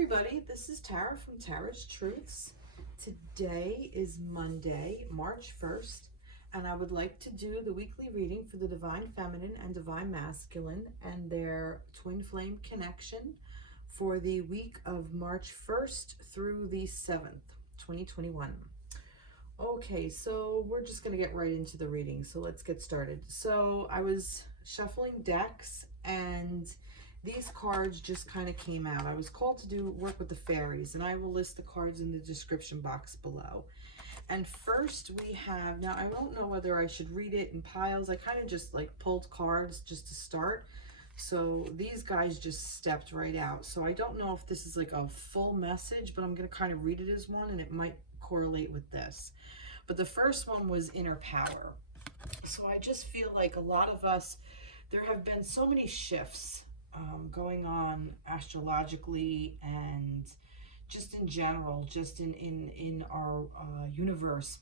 everybody, this is Tara from Tara's Truths. Today is Monday, March 1st, and I would like to do the weekly reading for the Divine Feminine and Divine Masculine and their twin flame connection for the week of March 1st through the 7th, 2021. Okay, so we're just going to get right into the reading, so let's get started. So I was shuffling decks and these cards just kind of came out. I was called to do work with the fairies, and I will list the cards in the description box below. And first we have, now I don't know whether I should read it in piles. I kind of just like pulled cards just to start. So these guys just stepped right out. So I don't know if this is like a full message, but I'm going to kind of read it as one, and it might correlate with this. But the first one was inner power. So I just feel like a lot of us, there have been so many shifts going on astrologically and just in general, just in our universe,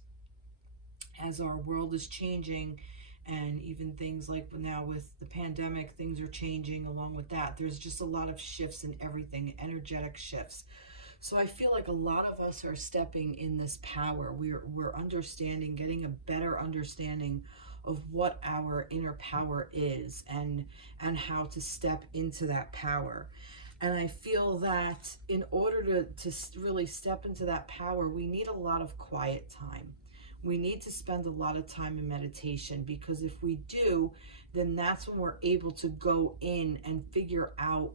as our world is changing, and even things like now with the pandemic, things are changing along with that. There's just a lot of shifts in everything, energetic shifts. So I feel like a lot of us are stepping in this power. We're understanding, getting a better understanding of what our inner power is and how to step into that power. And I feel that in order to really step into that power, we need a lot of quiet time. We need to spend a lot of time in meditation, because if we do, then that's when we're able to go in and figure out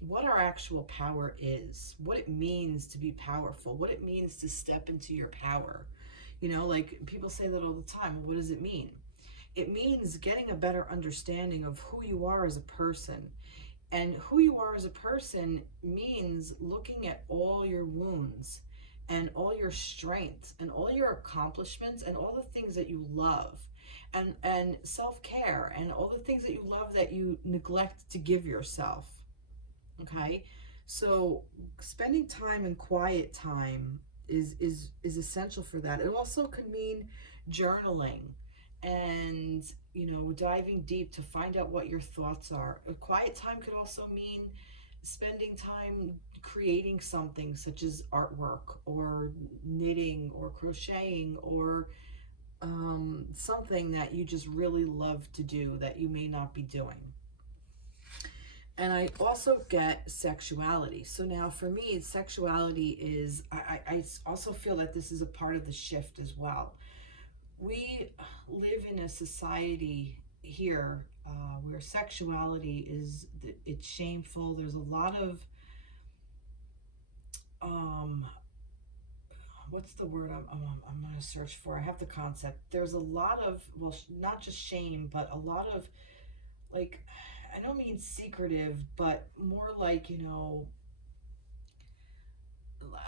what our actual power is, what it means to be powerful, what it means to step into your power. You know, like people say that all the time. What does it mean? It means getting a better understanding of who you are as a person. And who you are as a person means looking at all your wounds and all your strengths and all your accomplishments and all the things that you love, and self-care and all the things that you love that you neglect to give yourself. Okay? So spending time in quiet time is essential for that. It also could mean journaling and, you know, diving deep to find out what your thoughts are. A quiet time could also mean spending time creating something such as artwork or knitting or crocheting or something that you just really love to do that you may not be doing. And I also get sexuality. So now for me, sexuality is, I also feel that this is a part of the shift as well. We live in a society here where sexuality is, it's shameful. There's a lot of, what's the word I'm going to search for? I have the concept. There's a lot of, well, not just shame, but a lot of, like, I don't mean secretive, but more like, you know,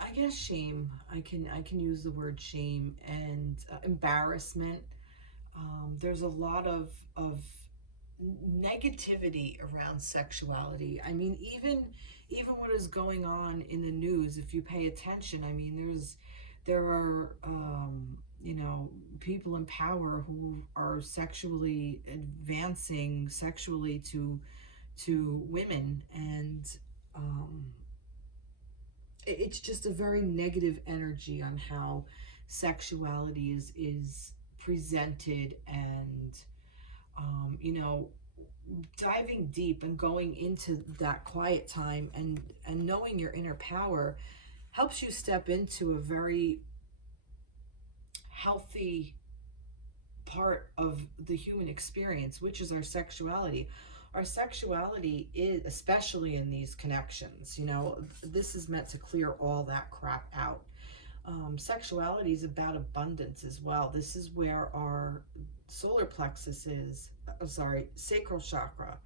I guess shame. I can use the word shame and embarrassment. There's a lot of negativity around sexuality. I mean, even what is going on in the news, if you pay attention, I mean, there are you know, people in power who are sexually advancing sexually to women, and it's just a very negative energy on how sexuality is presented. And you know, diving deep and going into that quiet time and knowing your inner power helps you step into a very healthy part of the human experience, which is our sexuality. Our sexuality is, especially in these connections, you know, this is meant to clear all that crap out. Sexuality is about abundance as well. This is where our solar plexus is, sacral chakra.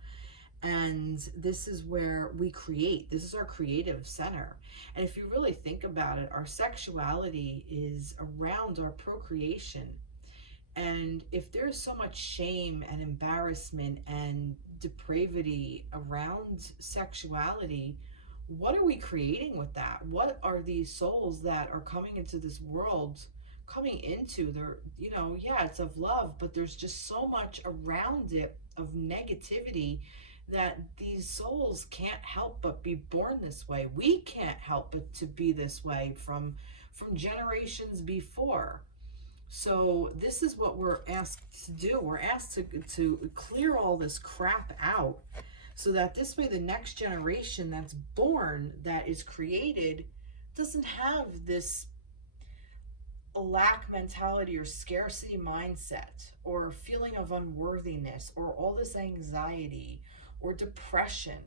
And this is where we create. This is our creative center. And if you really think about it, our sexuality is around our procreation. And if there's so much shame and embarrassment and depravity around sexuality, what are we creating with that? What are these souls that are coming into this world coming into? They're, you know, yeah, it's of love, but there's just so much around it of negativity that these souls can't help but be born this way. We can't help but to be this way from generations before. So this is what we're asked to do. We're asked to clear all this crap out so that this way the next generation that's born, that is created, doesn't have this lack mentality or scarcity mindset or feeling of unworthiness or all this anxiety or depression.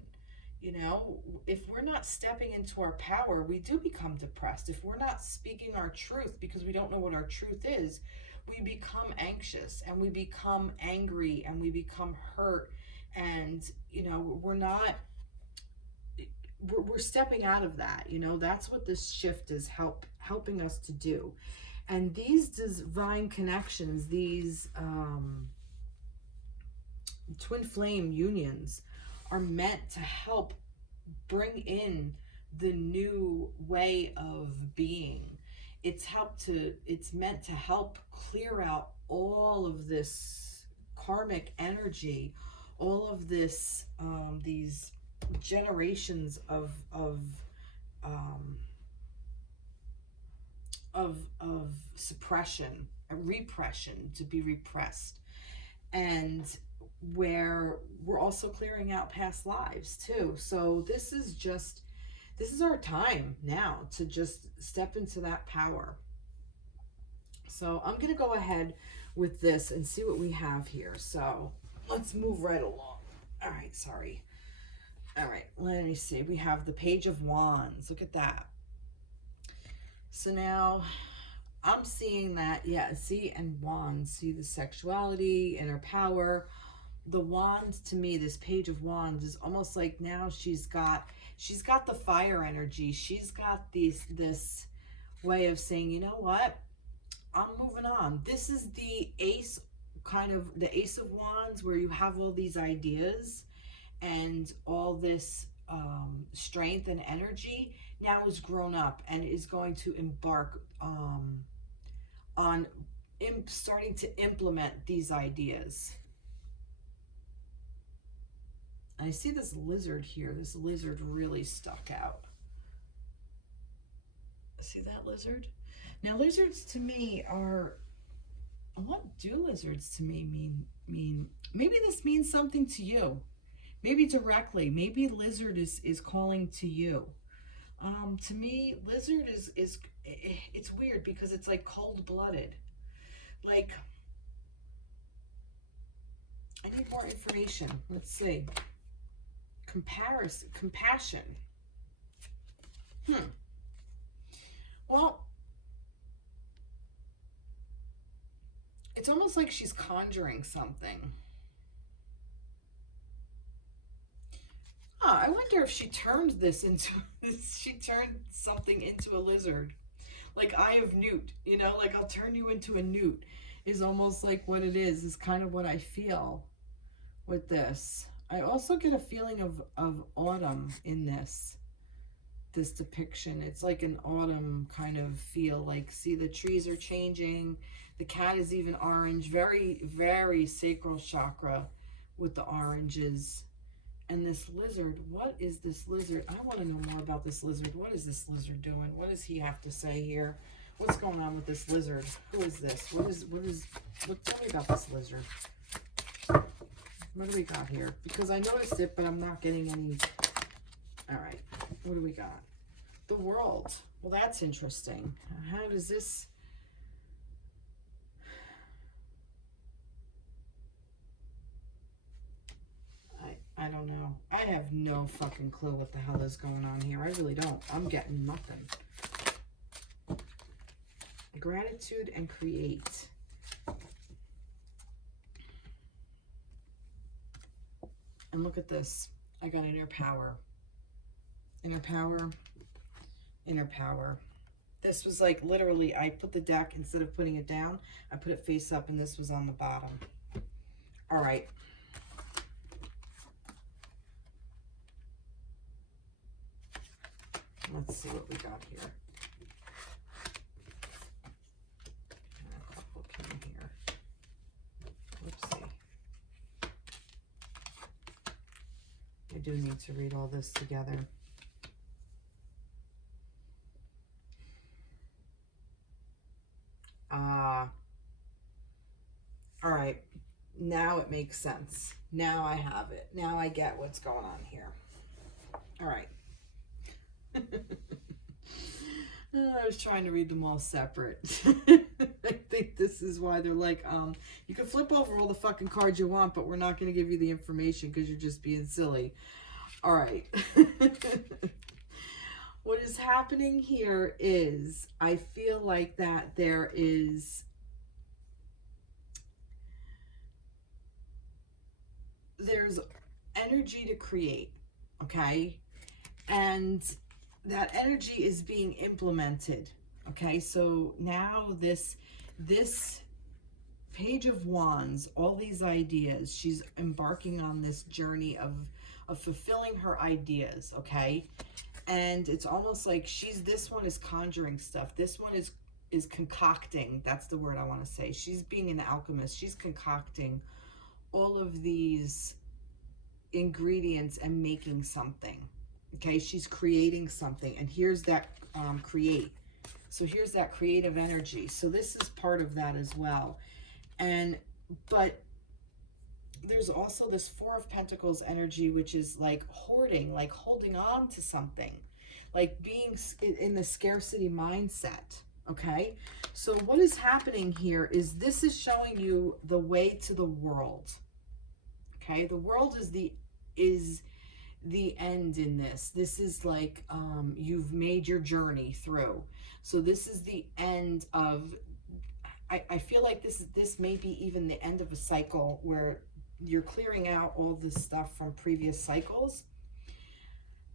You know, if we're not stepping into our power, we do become depressed. If we're not speaking our truth because we don't know what our truth is, we become anxious and we become angry and we become hurt. And, you know, we're stepping out of that. You know, that's what this shift is helping us to do. And these divine connections, these twin flame unions, are meant to help bring in the new way of being. It's meant to help clear out all of this karmic energy, all of this these generations of suppression and repression, to be repressed. And where we're also clearing out past lives too. So this is our time now to just step into that power. So I'm going to go ahead with this and see what we have here. So let's move right along. All right, sorry. All right, let me see. We have the Page of Wands. Look at that. So now I'm seeing that, yeah, see, and wands, see the sexuality, inner power. The wands, to me, this Page of Wands is almost like now she's got the fire energy. She's got this way of saying, you know what, I'm moving on. This is the ace, kind of the Ace of Wands, where you have all these ideas and all this strength and energy now is grown up and is going to embark on starting to implement these ideas. And I see this lizard here. This lizard really stuck out. See that lizard? Now lizards to me are, what do lizards to me mean? Maybe this means something to you. Maybe directly. Maybe lizard is calling to you. To me, lizard is it's weird because it's like cold-blooded. Like, I need more information. Let's see. Compassion. Well, it's almost like she's conjuring something. I wonder if she turned she turned something into a lizard. Like Eye of Newt, you know, like I'll turn you into a newt is almost like what it is kind of what I feel with this. I also get a feeling of autumn in this depiction. It's like an autumn kind of feel. Like, see, the trees are changing. The cat is even orange. Very, very sacral chakra with the oranges. And this lizard, what is this lizard? I want to know more about this lizard. What is this lizard doing? What does he have to say here? What's going on with this lizard? Who is this? Tell me about this lizard. What do we got here? Because I noticed it, but I'm not getting any. All right. What do we got? The World. Well, that's interesting. How does this... I don't know. I have no fucking clue what the hell is going on here. I really don't. I'm getting nothing. Gratitude and create. And look at this. I got inner power. Inner power. Inner power. This was like literally, I put the deck, instead of putting it down, I put it face up and this was on the bottom. All right. Let's see what we got here. A couple came here. Whoopsie. do need to read all this together. All right. Now it makes sense. Now I have it. Now I get what's going on here. All right. I was trying to read them all separate. I think this is why they're like, you can flip over all the fucking cards you want, but we're not going to give you the information because you're just being silly. All right. What is happening here is I feel like that there's energy to create, okay? And that energy is being implemented, okay? So now this Page of Wands, all these ideas, she's embarking on this journey of fulfilling her ideas, okay? And it's almost like this one is conjuring stuff. This one is concocting. That's the word I want to say. She's being an alchemist. She's concocting all of these ingredients and making something. Okay, she's creating something. And here's that create. So here's that creative energy. So this is part of that as well. But there's also this Four of Pentacles energy, which is like hoarding, like holding on to something, like being in the scarcity mindset. Okay, so what is happening here is this is showing you the way to the world. Okay, the world is the end in this. This is like you've made your journey through. So this is the end of, I feel like this may be even the end of a cycle where you're clearing out all this stuff from previous cycles.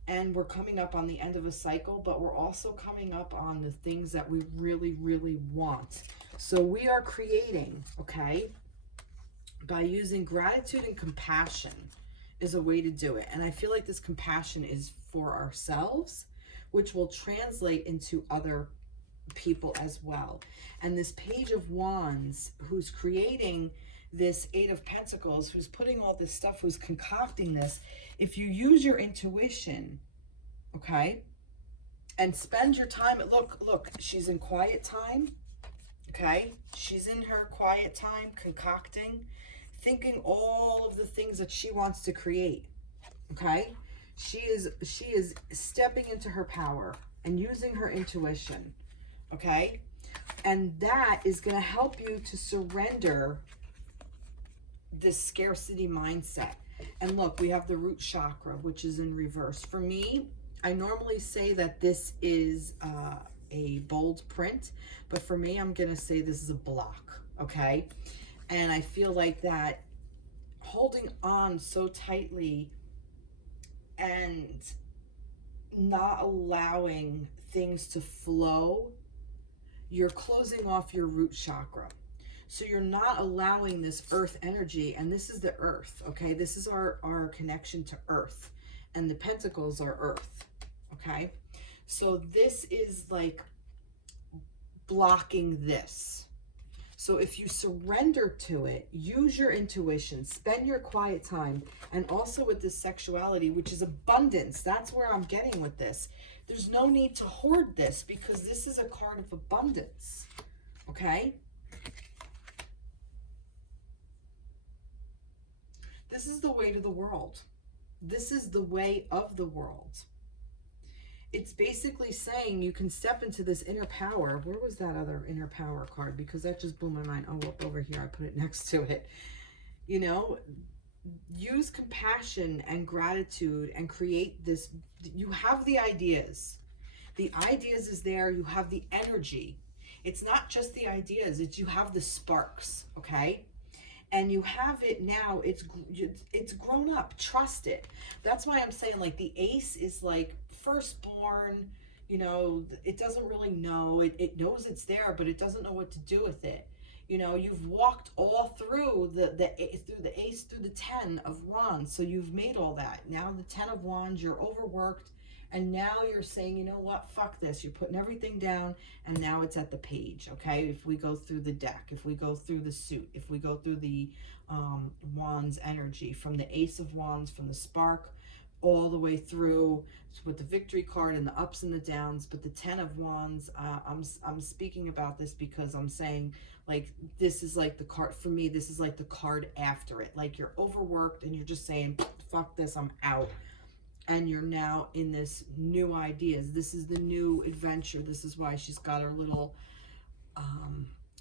And we're coming up on the end of a cycle, but we're also coming up on the things that we really, really want. So we are creating, okay, by using gratitude and compassion is a way to do it. And I feel like this compassion is for ourselves, which will translate into other people as well. And this Page of Wands, who's creating this Eight of Pentacles, who's putting all this stuff, who's concocting this, if you use your intuition, okay, and spend your time, look, she's in quiet time, okay, she's in her quiet time concocting, thinking all of the things that she wants to create, okay, she is stepping into her power and using her intuition, okay, and that is going to help you to surrender this scarcity mindset. And look, we have the root chakra, which is in reverse. For me, I normally say that this is a bold print, but for me, I'm going to say this is a block, okay? And I feel like that holding on so tightly and not allowing things to flow, you're closing off your root chakra. So you're not allowing this earth energy, and this is the earth, okay? This is our connection to earth, and the pentacles are earth, okay? So this is like blocking this. So if you surrender to it, use your intuition, spend your quiet time, and also with this sexuality, which is abundance, that's where I'm getting with this. There's no need to hoard this because this is a card of abundance, okay? This is the way to the world. This is the way of the world. It's basically saying you can step into this inner power. Where was that other inner power card? Because that just blew my mind. Oh, up over here. I put it next to it. You know, use compassion and gratitude and create this. You have the ideas. The ideas is there. You have the energy. It's not just the ideas. It's you have the sparks, okay? And you have it now. It's grown up. Trust it. That's why I'm saying, like, the ace is like firstborn. You know, it doesn't really know. It knows it's there, but it doesn't know what to do with it. You know, you've walked all through the ace through the 10 of wands. So you've made all that. Now the 10 of wands, you're overworked. And now you're saying, you know what, fuck this. You're putting everything down, and now it's at the page, okay? If we go through the deck, if we go through the suit, if we go through the wands energy, from the ace of wands, from the spark, all the way through with the victory card and the ups and the downs. But the 10 of Wands, I'm speaking about this because I'm saying, like, this is like the card for me. This is like the card after it. Like, you're overworked and you're just saying, fuck this, I'm out. And you're now in this new ideas. This is the new adventure. This is why she's got her little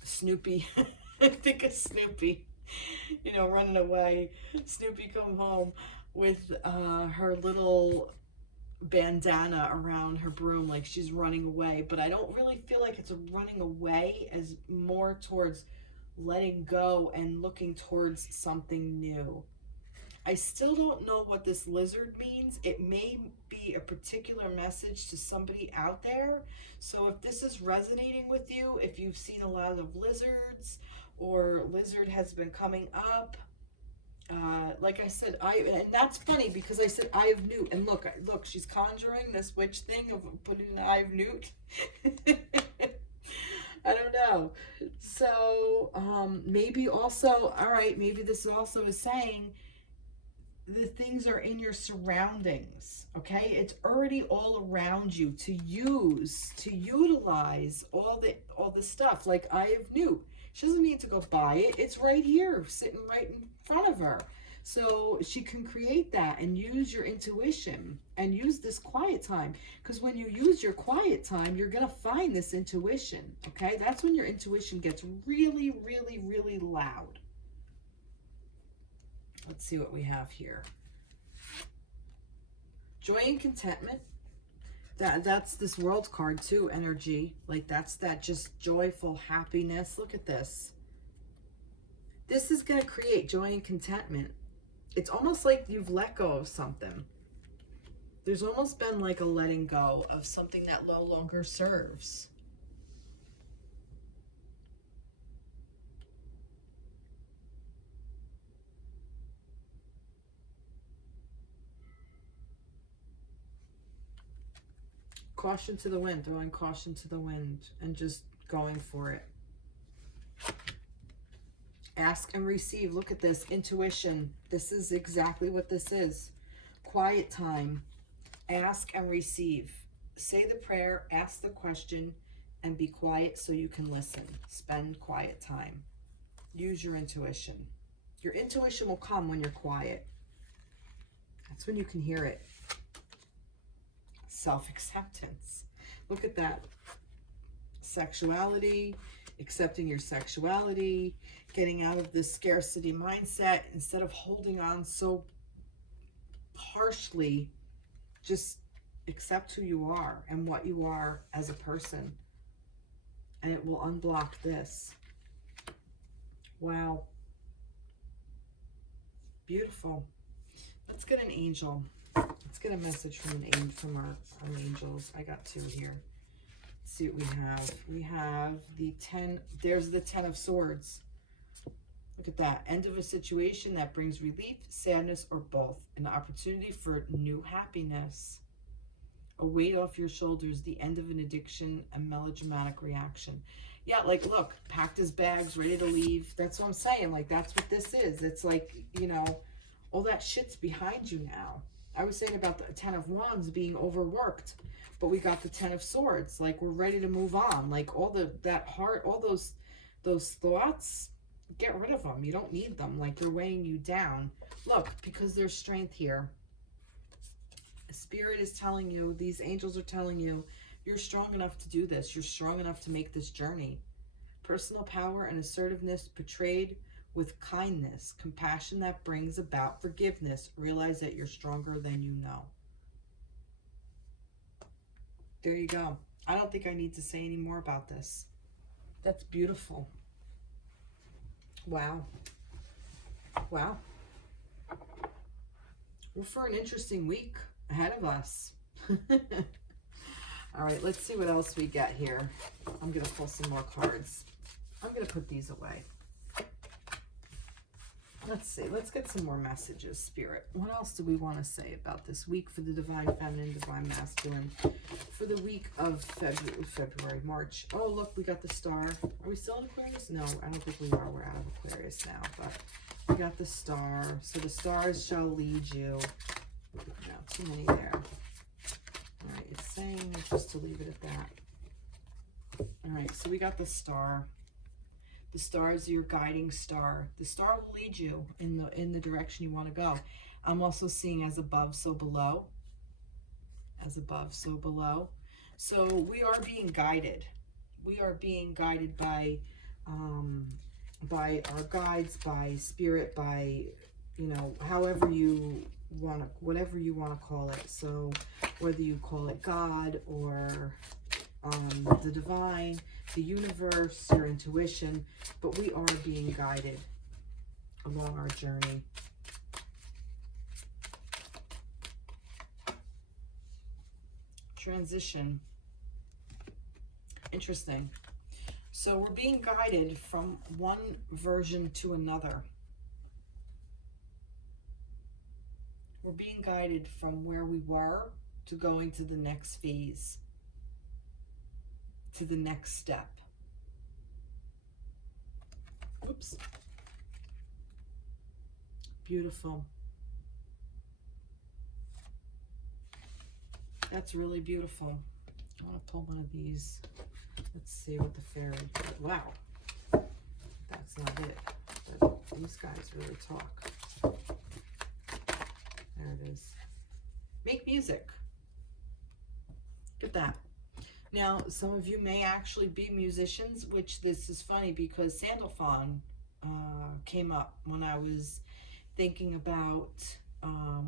Snoopy. I think of Snoopy, you know, running away. Snoopy come home with her little bandana around her broom, like she's running away. But I don't really feel like it's a running away, as more towards letting go and looking towards something new. I still don't know what this lizard means. It may be a particular message to somebody out there. So if this is resonating with you, if you've seen a lot of lizards or lizard has been coming up, like I said, and that's funny because I said Eye of Newt, and look, she's conjuring this witch thing of putting an Eye of Newt. I don't know. So maybe also, all right, maybe this also is saying the things are in your surroundings, okay? It's already all around you to use, to utilize all the stuff, like Eye of Newt. She doesn't need to go buy it. It's right here, sitting right in front of her. So she can create that and use your intuition and use this quiet time. Because when you use your quiet time, you're going to find this intuition, okay? That's when your intuition gets really, really, really loud. Let's see what we have here. Joy and contentment. That's this World card too, energy. Like that's that just joyful happiness. Look at this. This is going to create joy and contentment. It's almost like you've let go of something. There's almost been like a letting go of something that no longer serves. Caution to the wind, throwing caution to the wind and just going for it. Ask and receive. Look at this, intuition. This is exactly what this is. Quiet time. Ask and receive. Say the prayer, ask the question, and be quiet so you can listen. Spend quiet time. Use your intuition. Your intuition will come when you're quiet. That's when you can hear it. Self-acceptance. Look at that. Sexuality, accepting your sexuality, getting out of this scarcity mindset instead of holding on so harshly. Just accept who you are and what you are as a person, and it will unblock this. Wow. Beautiful. Let's get an angel. Let's get a message from our angels. I got two here. Let's see what we have. We have the 10. There's the 10 of Swords. Look at that. End of a situation that brings relief, sadness, or both. An opportunity for new happiness. A weight off your shoulders. The end of an addiction. A melodramatic reaction. Yeah, like, look. Packed his bags, ready to leave. That's what I'm saying. Like, that's what this is. It's like, you know, all that shit's behind you now. I was saying about the 10 of Wands being overworked, but we got the 10 of Swords. Like, we're ready to move on. Like, all that heart, all those thoughts, get rid of them. You don't need them. Like, they're weighing you down. Look, because there's strength here. Spirit is telling you, these angels are telling you, you're strong enough to do this. You're strong enough to make this journey. Personal power and assertiveness portrayed with kindness, compassion that brings about forgiveness. Realize that you're stronger than you know. There you go. I don't think I need to say any more about this. That's beautiful. Wow. Wow. We're for an interesting week ahead of us. All right, let's see what else we got here. I'm going to pull some more cards. I'm going to put these away. Let's see. Let's get some more messages, Spirit. What else do we want to say about this week for the Divine Feminine, Divine Masculine? For the week of February, March. Oh, look, we got the star. Are we still in Aquarius? No, I don't think we are. We're out of Aquarius now. But we got the star. So the stars shall lead you. No, not too many there. All right, it's saying just to leave it at that. All right, so we got the star. The star is your guiding star. The star will lead you in the direction you want to go. I'm also seeing as above, so below. As above, so below. So we are being guided. We are being guided by our guides, by spirit, by, you know, however you want to, whatever you want to call it. So whether you call it God or the divine, the universe, your intuition, but we are being guided along our journey. Transition. Interesting. So we're being guided from one version to another. We're being guided from where we were to going to the next phase, to the next step. Oops. Beautiful. That's really beautiful. I want to pull one of these. Let's see what the fairy did. Wow. That's not it. But these guys really talk. There it is. Make music. Look at that. Now, some of you may actually be musicians, which this is funny because Sandalphon came up when I was thinking about,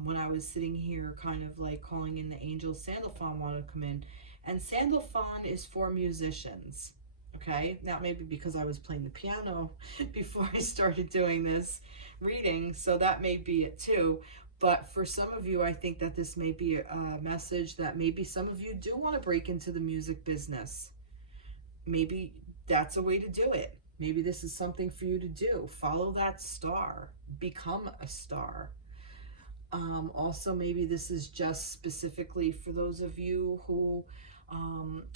when I was sitting here kind of like calling in the angels. Sandalphon wanted to come in. And Sandalphon is for musicians, okay? That may be because I was playing the piano before I started doing this reading, so that may be it too. But for some of you, I think that this may be a message that maybe some of you do want to break into the music business. Maybe that's a way to do it. Maybe this is something for you to do. Follow that star. Become a star. Also, maybe this is just specifically for those of you who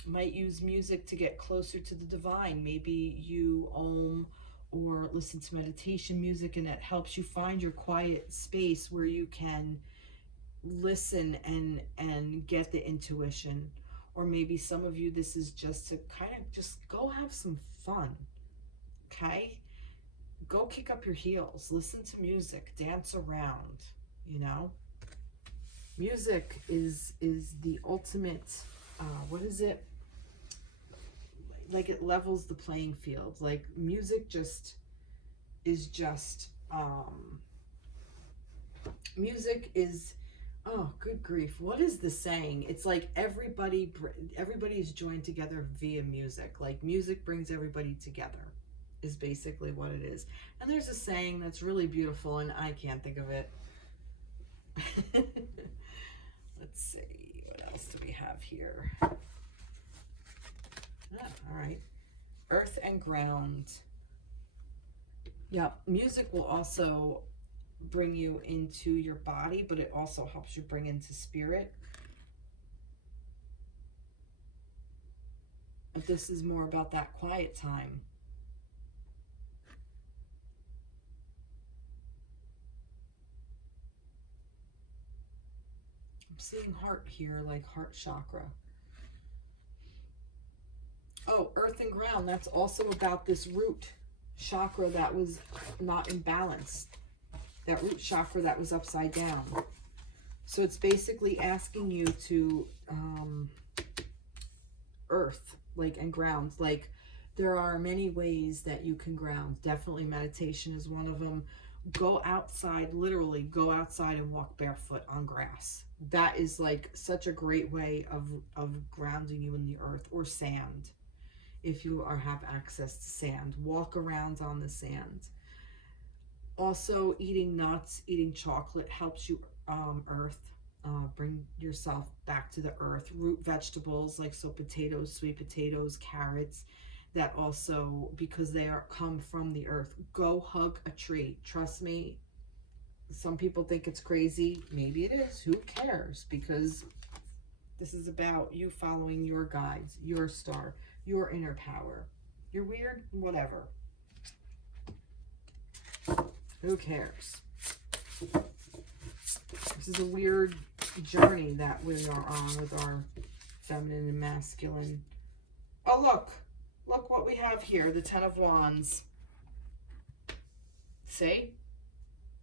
might use music to get closer to the divine. Maybe you or listen to meditation music and it helps you find your quiet space where you can listen and get the intuition. Or maybe some of you, this is just to kind of just go have some fun, okay? Go kick up your heels, listen to music, dance around, you know? Music is the ultimate, what is it? Like it levels the playing field. Like music music is, oh, good grief. What is the saying? It's like everybody is joined together via music. Like music brings everybody together is basically what it is. And there's a saying that's really beautiful and I can't think of it. Let's see, what else do we have here? All right. Earth and ground. Yeah, music will also bring you into your body, but it also helps you bring into spirit. But this is more about that quiet time. I'm seeing heart here, like heart chakra. Oh, earth and ground, that's also about this root chakra that was not in balance. That root chakra that was upside down. So it's basically asking you to earth, like, and ground. Like, there are many ways that you can ground. Definitely meditation is one of them. Go outside, literally go outside and walk barefoot on grass. That is like such a great way of grounding you in the earth, or sand. If you have access to sand, walk around on the sand. Also, eating nuts, eating chocolate helps you earth, bring yourself back to the earth. Root vegetables like potatoes, sweet potatoes, carrots, that also, because they come from the earth. Go hug a tree. Trust me, some people think it's crazy. Maybe it is. Who cares? Because this is about you following your guides, your star, your inner power. You're weird? Whatever. Who cares? This is a weird journey that we are on with our feminine and masculine. Oh, look what we have here, the Ten of Wands. See?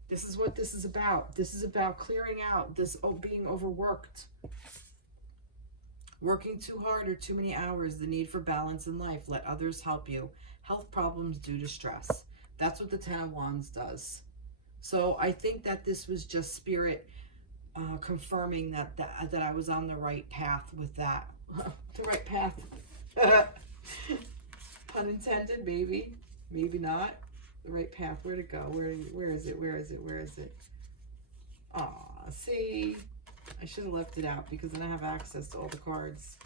This is what this is about. This is about clearing out this being overworked. Working too hard or too many hours, the need for balance in life. Let others help you. Health problems due to stress. That's what the Ten of Wands does. So I think that this was just Spirit confirming that I was on the right path with that. The right path. Pun intended, maybe. Maybe not. The right path. Where'd it go? Where is it? Where is it? Where is it? Aw, see? I should have left it out because then I have access to all the cards.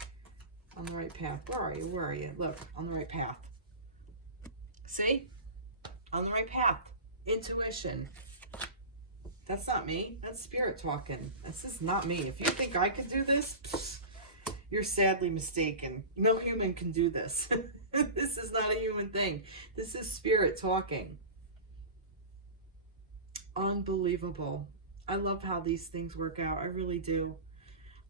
On the right path. Where are you? Where are you? Look, on the right path. See? On the right path. Intuition. That's not me. That's Spirit talking. This is not me. If you think I can do this, pfft, you're sadly mistaken. No human can do this. This is not a human thing. This is Spirit talking. Unbelievable. I love how these things work out. I really do.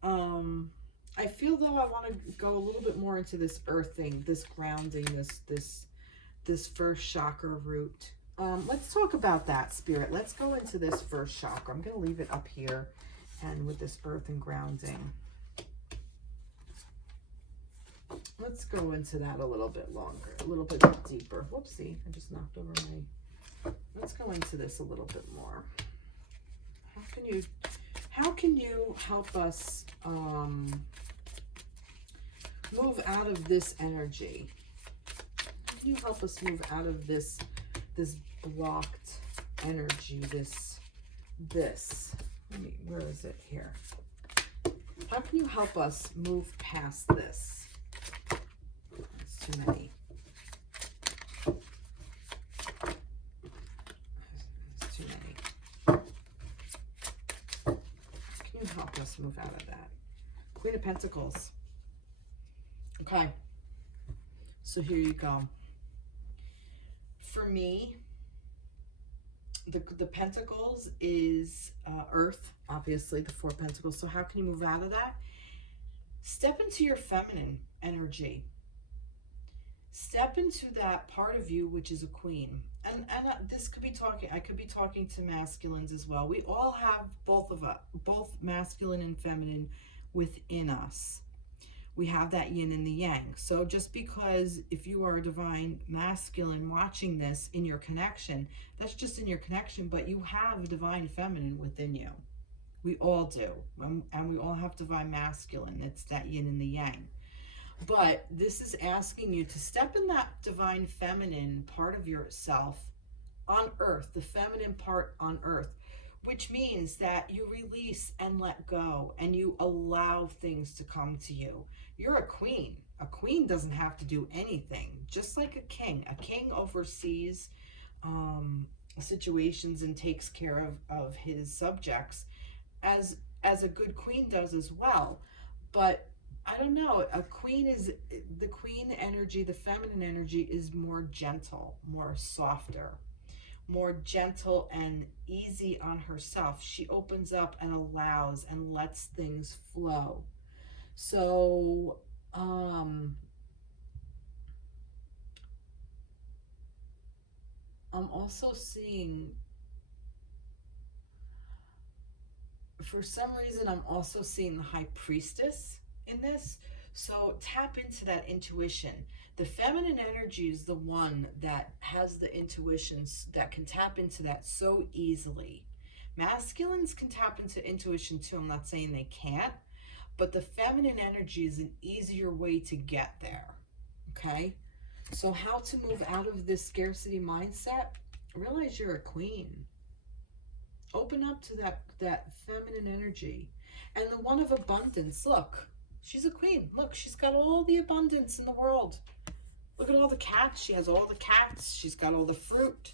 I feel though I want to go a little bit more into this earthing, this grounding, this first chakra root. Let's talk about that, Spirit. Let's go into this first chakra. I'm going to leave it up here and with this earth and grounding. Let's go into that a little bit longer, a little bit deeper. Whoopsie, I just knocked over my... Let's go into this a little bit more. How can you help us move out of this energy? How can you help us move out of this blocked energy, this, where is it here? How can you help us move past this? It's too many. It's too many. Can you help us move out of that? Queen of Pentacles. Okay. So here you go. For me, the Pentacles is Earth, obviously, the Four Pentacles. So how can you move out of that? Step into your feminine energy. Step into that part of you which is a queen. And this could be talking, I could be talking to masculines as well. We all have both of us, both masculine and feminine within us. We have that yin and the yang. So just because if you are a divine masculine watching this in your connection, that's just in your connection, but you have a divine feminine within you. We all do. And we all have divine masculine. It's that yin and the yang. But this is asking you to step in that divine feminine part of yourself on earth, the feminine part on earth, which means that you release and let go and you allow things to come to you. You're a queen. A queen doesn't have to do anything, just like a king. A king oversees situations and takes care of his subjects as a good queen does as well. But I don't know, the queen energy, the feminine energy is more gentle, more softer, more gentle and easy on herself. She opens up and allows and lets things flow. So, I'm also seeing, for some reason, I'm also seeing the High Priestess in this. So tap into that intuition. The feminine energy is the one that has the intuitions that can tap into that so easily. Masculines can tap into intuition too. I'm not saying they can't, but the feminine energy is an easier way to get there. Okay? So how to move out of this scarcity mindset? Realize you're a queen. Open up to that feminine energy. And the one of abundance, look. She's a queen. Look, she's got all the abundance in the world. Look at all the cats. She has all the cats. She's got all the fruit.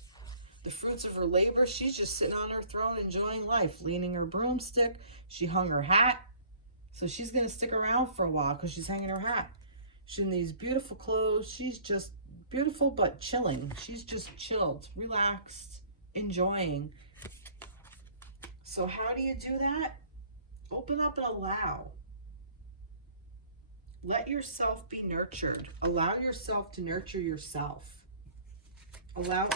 The fruits of her labor. She's just sitting on her throne enjoying life, leaning her broomstick. She hung her hat. So she's going to stick around for a while because she's hanging her hat. She's in these beautiful clothes. She's just beautiful but chilling. She's just chilled, relaxed, enjoying. So how do you do that? Open up and allow. Let yourself be nurtured. Allow yourself to nurture yourself. Allow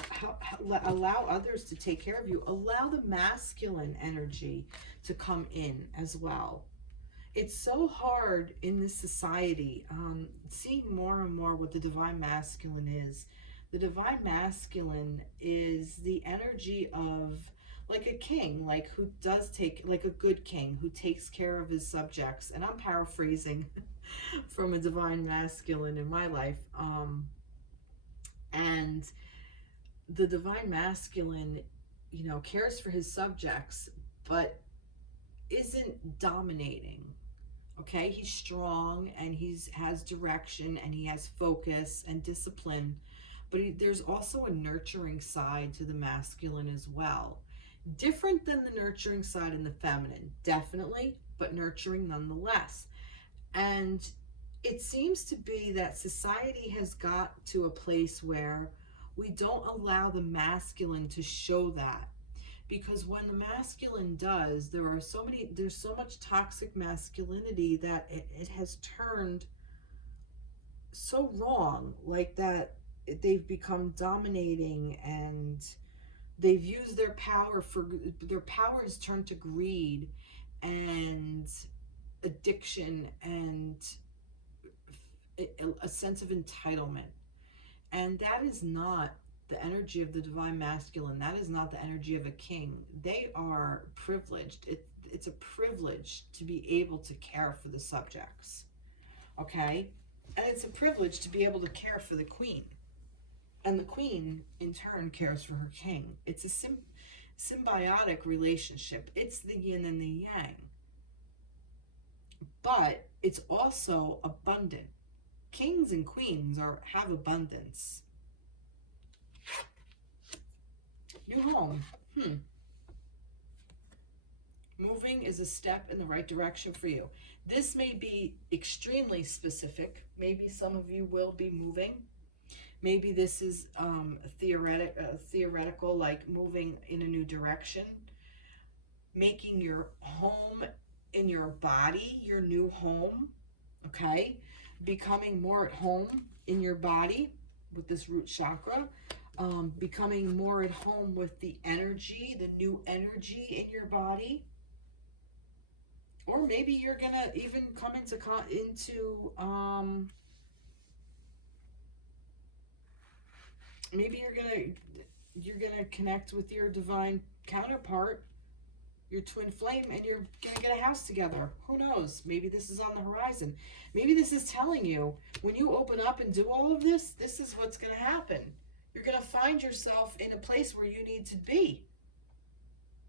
others to take care of you. Allow the masculine energy to come in as well. It's so hard in this society, seeing more and more what the divine masculine is. The divine masculine is the energy of like a king, like who does take, like a good king who takes care of his subjects. And I'm paraphrasing from a divine masculine in my life. And the divine masculine, you know, cares for his subjects, but isn't dominating. Okay, he's strong and has direction and he has focus and discipline, but there's also a nurturing side to the masculine as well. Different than the nurturing side in the feminine, definitely, but nurturing nonetheless. And it seems to be that society has got to a place where we don't allow the masculine to show that. Because when the masculine does, there's so much toxic masculinity that it has turned so wrong, like that they've become dominating and they've used their power has turned to greed and addiction and a sense of entitlement. And that is not the energy of the divine masculine. That is not the energy of a king. They are privileged. It's a privilege to be able to care for the subjects. Okay? And it's a privilege to be able to care for the queen. And the queen, in turn, cares for her king. It's a symbiotic relationship. It's the yin and the yang. But it's also abundant. Kings and queens have abundance. New home. Moving is a step in the right direction for you. This may be extremely specific. Maybe some of you will be moving. Maybe this is theoretical, like moving in a new direction. Making your home in your body your new home. Okay? Becoming more at home in your body with this root chakra. Becoming more at home with the energy, the new energy in your body. Or maybe you're gonna even come into maybe you're gonna connect with your divine counterpart, your twin flame, and you're gonna get a house together. Who knows? Maybe this is on the horizon. Maybe this is telling you, when you open up and do all of this, this is what's gonna happen. You're gonna find yourself in a place where you need to be.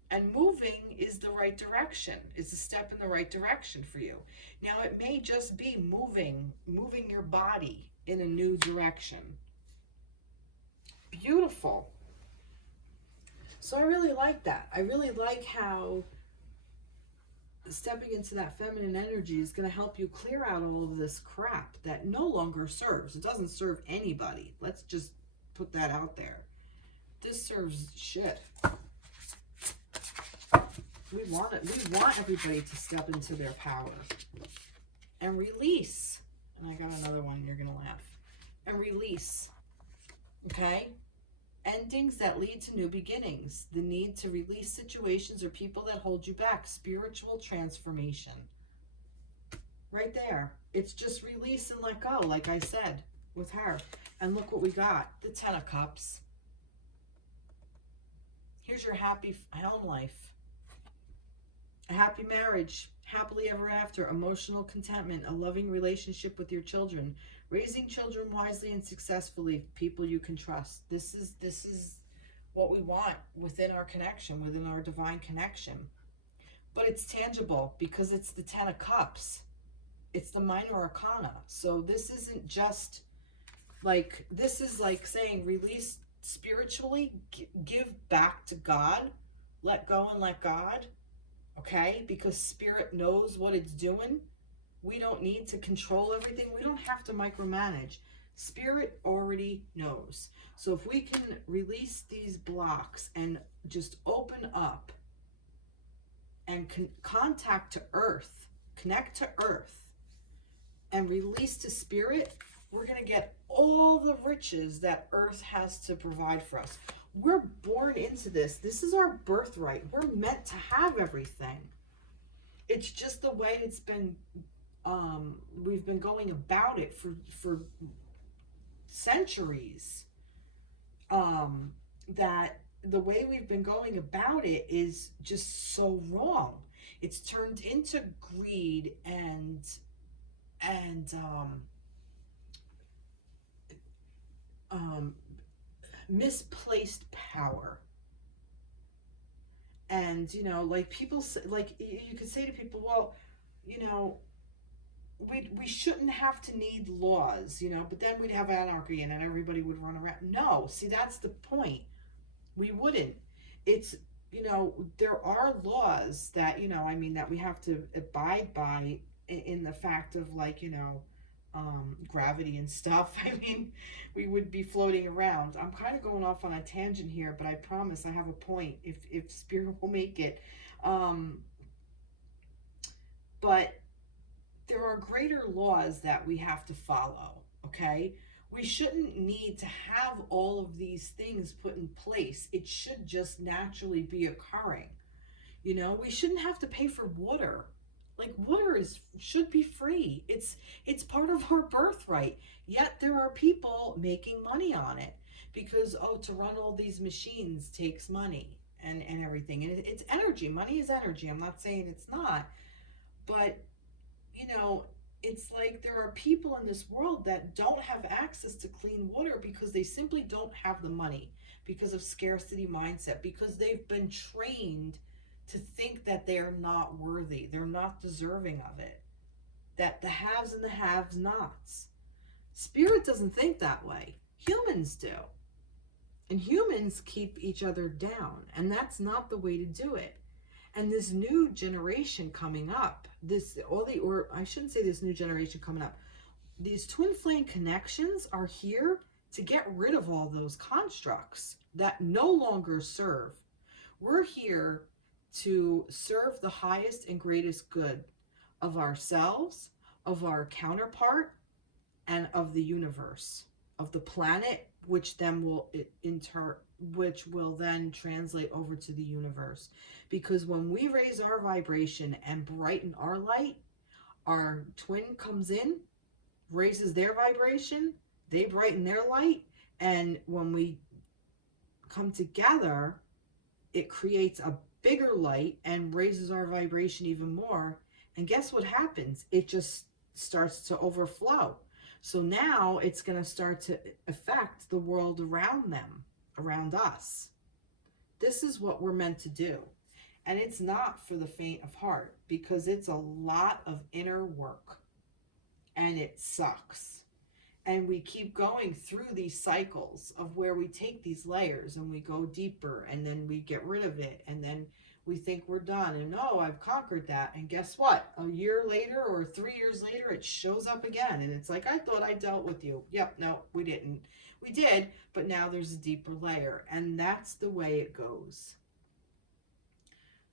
And moving is the right direction, is a step in the right direction for you. Now, it may just be moving your body in a new direction. Beautiful. So I really like that. I really like how stepping into that feminine energy is going to help you clear out all of this crap that no longer serves. It doesn't serve anybody. Let's just put that out there. This serves shit. We want everybody to step into their power and release. And I got another one, you're going to laugh. And release. Okay? Endings that lead to new beginnings. The need to release situations or people that hold you back. Spiritual transformation. Right there. It's just release and let go, like I said with her. And look what we got. The 10 of Cups. Here's your happy home life. A happy marriage, happily ever after, emotional contentment, a loving relationship with your children, raising children wisely and successfully, people you can trust. This is what we want within our connection, within our divine connection. But it's tangible because it's the 10 of Cups. It's the minor arcana. So this isn't just like, this is like saying release spiritually, give back to God, let go and let God. Okay, because spirit knows what it's doing. We don't need to control everything. We don't have to micromanage. Spirit already knows. So if we can release these blocks and just open up and contact to earth, connect to earth, and release to spirit, we're going to get all the riches that earth has to provide for us. We're born into this. This is our birthright. We're meant to have everything. It's just the way it's been, we've been going about it for centuries. That the way we've been going about it is just so wrong. It's turned into greed and misplaced power. And, you know, like people say, like you could say to people, well, you know, we shouldn't have to need laws, you know, but then we'd have anarchy and then everybody would run around. No, see, that's the point. We wouldn't. It's, you know, there are laws that, you know, I mean, that we have to abide by in the fact of, like, you know, gravity and stuff. I mean, we would be floating around. I'm kind of going off on a tangent here, but I promise I have a point if spirit will make it. But there are greater laws that we have to follow, okay? We shouldn't need to have all of these things put in place. It should just naturally be occurring. You know, we shouldn't have to pay for water. Like, water should be free. It's part of our birthright. Yet there are people making money on it because, oh, to run all these machines takes money and everything. And it's energy. Money is energy. I'm not saying it's not. But, you know, it's like there are people in this world that don't have access to clean water because they simply don't have the money, because of scarcity mindset, because they've been trained to think that they are not worthy, they're not deserving of it, that the haves and the have-nots. Spirit doesn't think that way. Humans do. And humans keep each other down, and that's not the way to do it. And this new generation coming up, I shouldn't say this new generation coming up, these twin flame connections are here to get rid of all those constructs that no longer serve. We're here to serve the highest and greatest good of ourselves, of our counterpart, and of the universe, of the planet, which will then translate over to the universe. Because when we raise our vibration and brighten our light, our twin comes in, raises their vibration, they brighten their light, and when we come together, it creates a bigger light and raises our vibration even more. And guess what happens? It just starts to overflow. So now it's going to start to affect the world around them, around us. This is what we're meant to do. And it's not for the faint of heart, because it's a lot of inner work. And it sucks. And we keep going through these cycles of where we take these layers and we go deeper, and then we get rid of it, and then we think we're done, and oh, I've conquered that. And guess what? A year later or 3 years later, it shows up again, and it's like, I thought I dealt with you. Yep, no, we didn't. We did, but now there's a deeper layer, and that's the way it goes.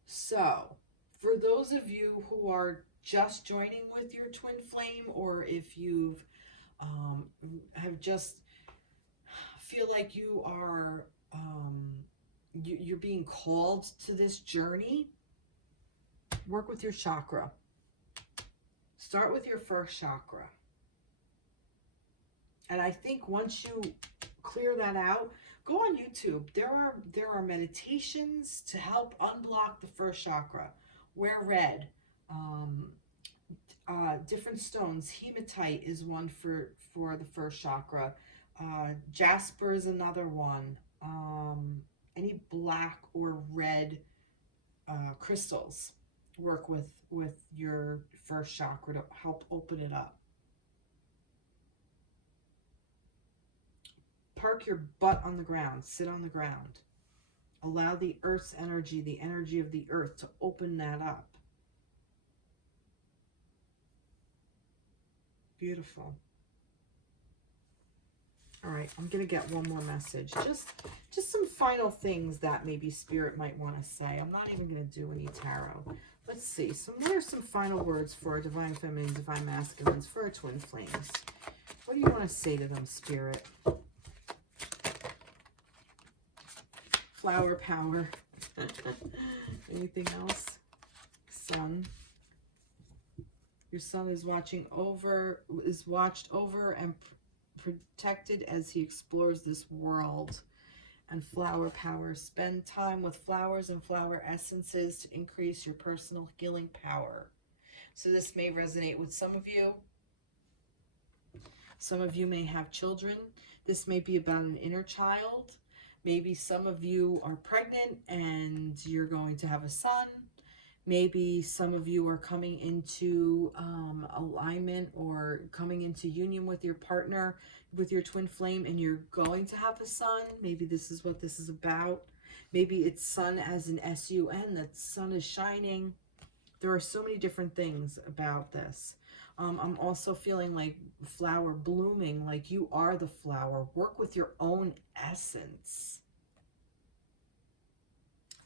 So, for those of you who are just joining with your twin flame, or if you've have just feel like you are you're being called to this journey, work with your chakra. Start with your first chakra. And I think once you clear that out, go on YouTube. There are meditations to help unblock the first chakra. Wear red. Different stones. Hematite is one for the first chakra. Jasper is another one. Any black or red crystals work with your first chakra to help open it up. Park your butt on the ground. Sit on the ground. Allow the earth's energy, the energy of the earth, to open that up. Beautiful. All right, I'm going to get one more message. Just some final things that maybe Spirit might want to say. I'm not even going to do any tarot. Let's see. So what are some final words for our Divine Feminine, Divine Masculines, for our Twin Flames? What do you want to say to them, Spirit? Flower power. Anything else? Sun. Your son is watched over and protected as he explores this world. And flower power. Spend time with flowers and flower essences to increase your personal healing power. So this may resonate with some of you. Some of you may have children. This may be about an inner child. Maybe some of you are pregnant and you're going to have a son. Maybe some of you are coming into alignment or coming into union with your partner, with your twin flame, and you're going to have a son. Maybe this is what this is about. Maybe it's sun as in S-U-N, that sun is shining. There are so many different things about this. I'm also feeling like flower blooming, like you are the flower. Work with your own essence.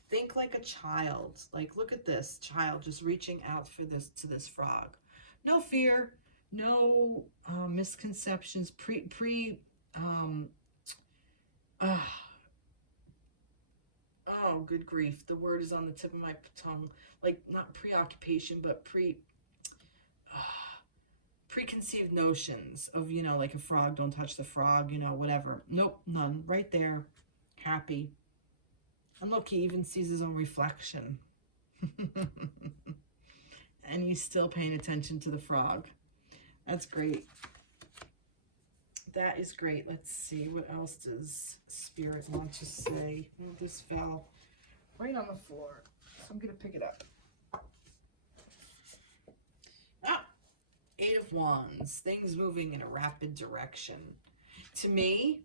Think like a child. Like, look at this child just reaching out for this to this frog. No fear, no misconceptions. Oh, good grief. The word is on the tip of my tongue. Like, not preoccupation, but preconceived notions of, you know, like a frog, don't touch the frog, you know, whatever. Nope, none. Right there. Happy. And look, he even sees his own reflection. And he's still paying attention to the frog. That's great. That is great. Let's see. What else does Spirit want to say? Oh, this fell right on the floor. So I'm going to pick it up. Ah, Eight of Wands. Things moving in a rapid direction. To me,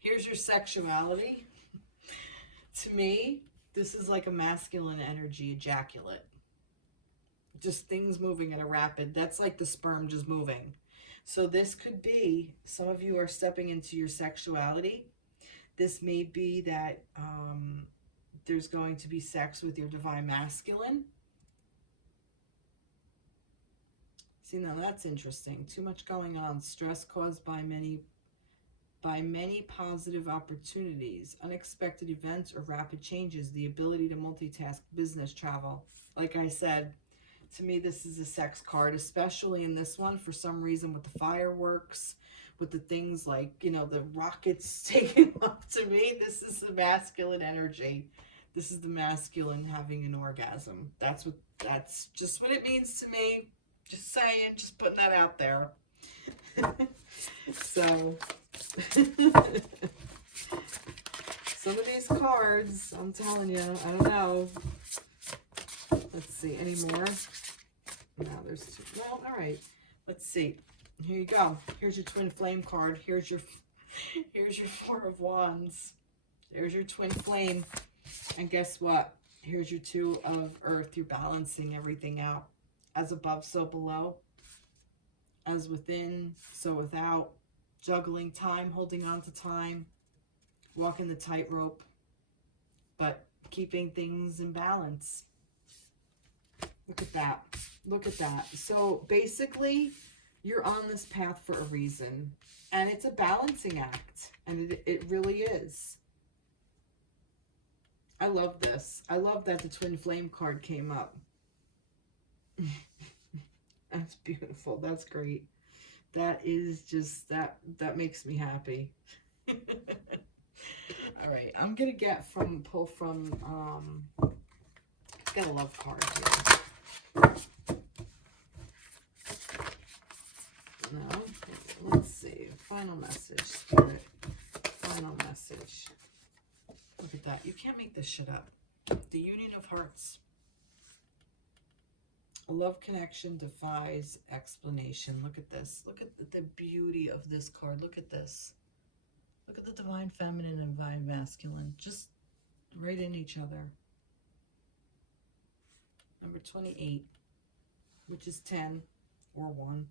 here's your sexuality. To me, this is like a masculine energy ejaculate. Just things moving at a rapid. That's like the sperm just moving. So this could be, some of you are stepping into your sexuality. This may be that there's going to be sex with your divine masculine. See, now that's interesting. Too much going on. Stress caused by many positive opportunities, unexpected events, or rapid changes, the ability to multitask, business, travel. Like I said, to me, this is a sex card, especially in this one, for some reason, with the fireworks, with the things like, you know, the rockets taking off. To me, this is the masculine energy. This is the masculine having an orgasm. That's just what it means to me. Just saying, just putting that out there. So... some of these cards, I'm telling you, I don't know. Let's see, any more? No, there's two. Well, all right. Let's see. Here you go. Here's your twin flame card. Here's your Four of Wands. There's your twin flame. And guess what? Here's your Two of Earth. You're balancing everything out. As above, so below. As within, so without. Juggling time, holding on to time, walking the tightrope, but keeping things in balance. Look at that. Look at that. So basically, you're on this path for a reason, and it's a balancing act, and it really is. I love this. I love that the twin flame card came up. That's beautiful. That's great. That is just, that makes me happy. All right, I'm going to pull from, got a love card here. No, let's see. Final message, Spirit. Final message. Look at that. You can't make this shit up. The Union of Hearts. A love connection defies explanation. Look at this. Look at the beauty of this card. Look at this. Look at the divine feminine and divine masculine. Just right in each other. Number 28, which is 10 or 1.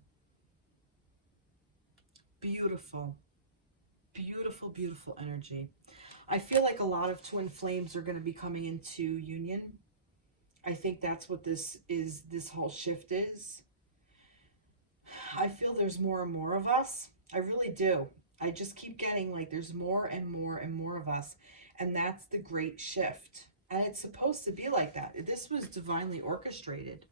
Beautiful. Beautiful, beautiful energy. I feel like a lot of twin flames are going to be coming into union. I think that's what this is, this whole shift is. I feel there's more and more of us. I really do. I just keep getting like there's more and more and more of us. And that's the great shift. And it's supposed to be like that. This was divinely orchestrated.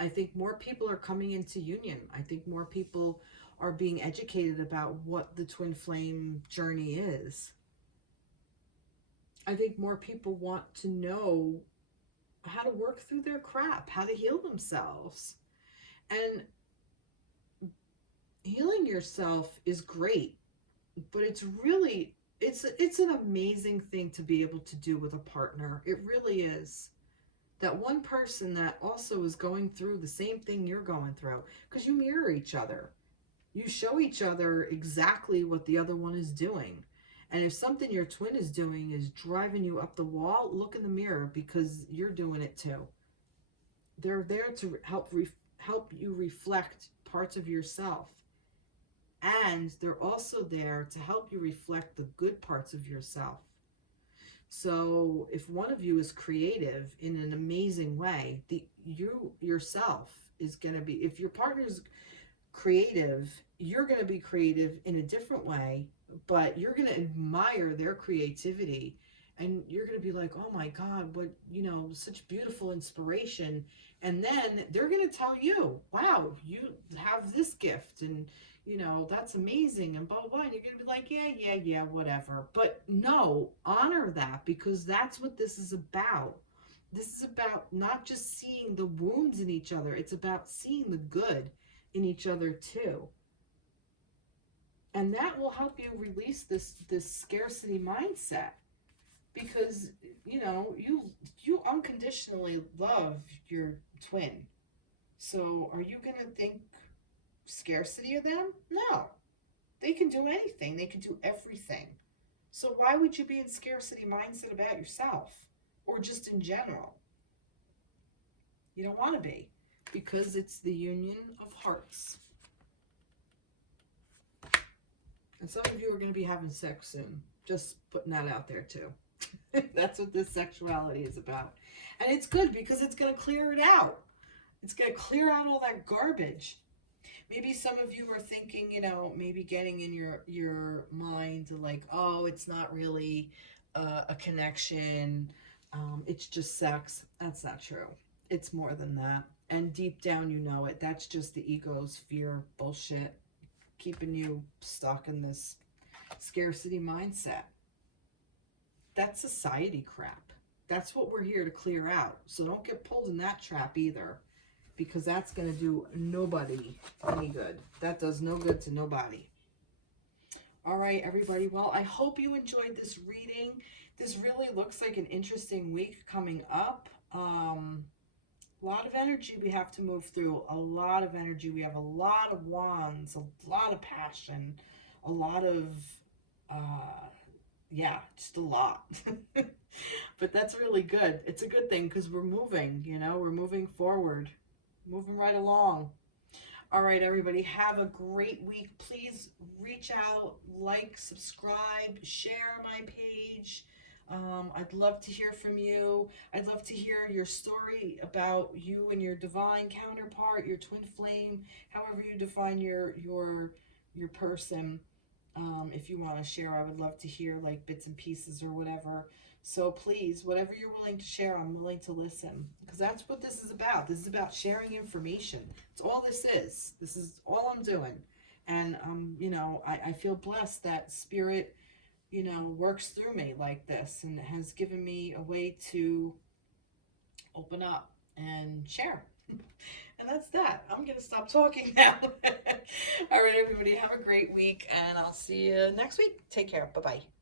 I think more people are coming into union. I think more people are being educated about what the twin flame journey is. I think more people want to know how to work through their crap, how to heal themselves. And healing yourself is great, but it's really, it's an amazing thing to be able to do with a partner. It really is. That one person that also is going through the same thing you're going through, because you mirror each other. You show each other exactly what the other one is doing. And if something your twin is doing is driving you up the wall, look in the mirror, because you're doing it too. They're there to help you reflect parts of yourself. And they're also there to help you reflect the good parts of yourself. So if one of you is creative in an amazing way, you yourself is going to be, if your partner's creative, you're going to be creative in a different way, but you're going to admire their creativity, and you're going to be like, oh my God, what, you know, such beautiful inspiration. And then they're going to tell you, wow, you have this gift, and you know, that's amazing, and blah, blah, blah. And you're going to be like, yeah, whatever. But no, honor that, because that's what this is about. This is about not just seeing the wounds in each other. It's about seeing the good in each other too. And that will help you release this scarcity mindset, because, you know, you unconditionally love your twin. So are you going to think scarcity of them? No. They can do anything. They can do everything. So why would you be in scarcity mindset about yourself, or just in general? You don't want to be, because it's the union of hearts. And some of you are going to be having sex soon. Just putting that out there too. That's what this sexuality is about. And it's good, because it's going to clear it out. It's going to clear out all that garbage. Maybe some of you are thinking, you know, maybe getting in your mind like, oh, it's not really a connection. It's just sex. That's not true. It's more than that. And deep down, you know it. That's just the ego's fear bullshit, keeping you stuck in this scarcity mindset. That's society crap. That's what we're here to clear out. So don't get pulled in that trap either, because that's going to do nobody any good. That does no good to nobody. All right, everybody. Well, I hope you enjoyed this reading. This really looks like an interesting week coming up. A lot of energy we have to move through. A lot of energy. We have a lot of wands, a lot of passion, a lot of, yeah, just a lot. But that's really good. It's a good thing, because we're moving, you know, we're moving forward. Moving right along. All right, everybody, have a great week. Please reach out, like, subscribe, share my page. I'd love to hear from you. I'd love to hear your story about you and your divine counterpart, your twin flame, however you define your person. If you want to share, I would love to hear like bits and pieces or whatever. So please, whatever you're willing to share, I'm willing to listen, because that's what this is about. This is about sharing information. It's all this is. This is all I'm doing. And, you know, I feel blessed that Spirit, you know, works through me like this and has given me a way to open up and share. And that's that. I'm going to stop talking now. All right, everybody, have a great week, and I'll see you next week. Take care. Bye-bye.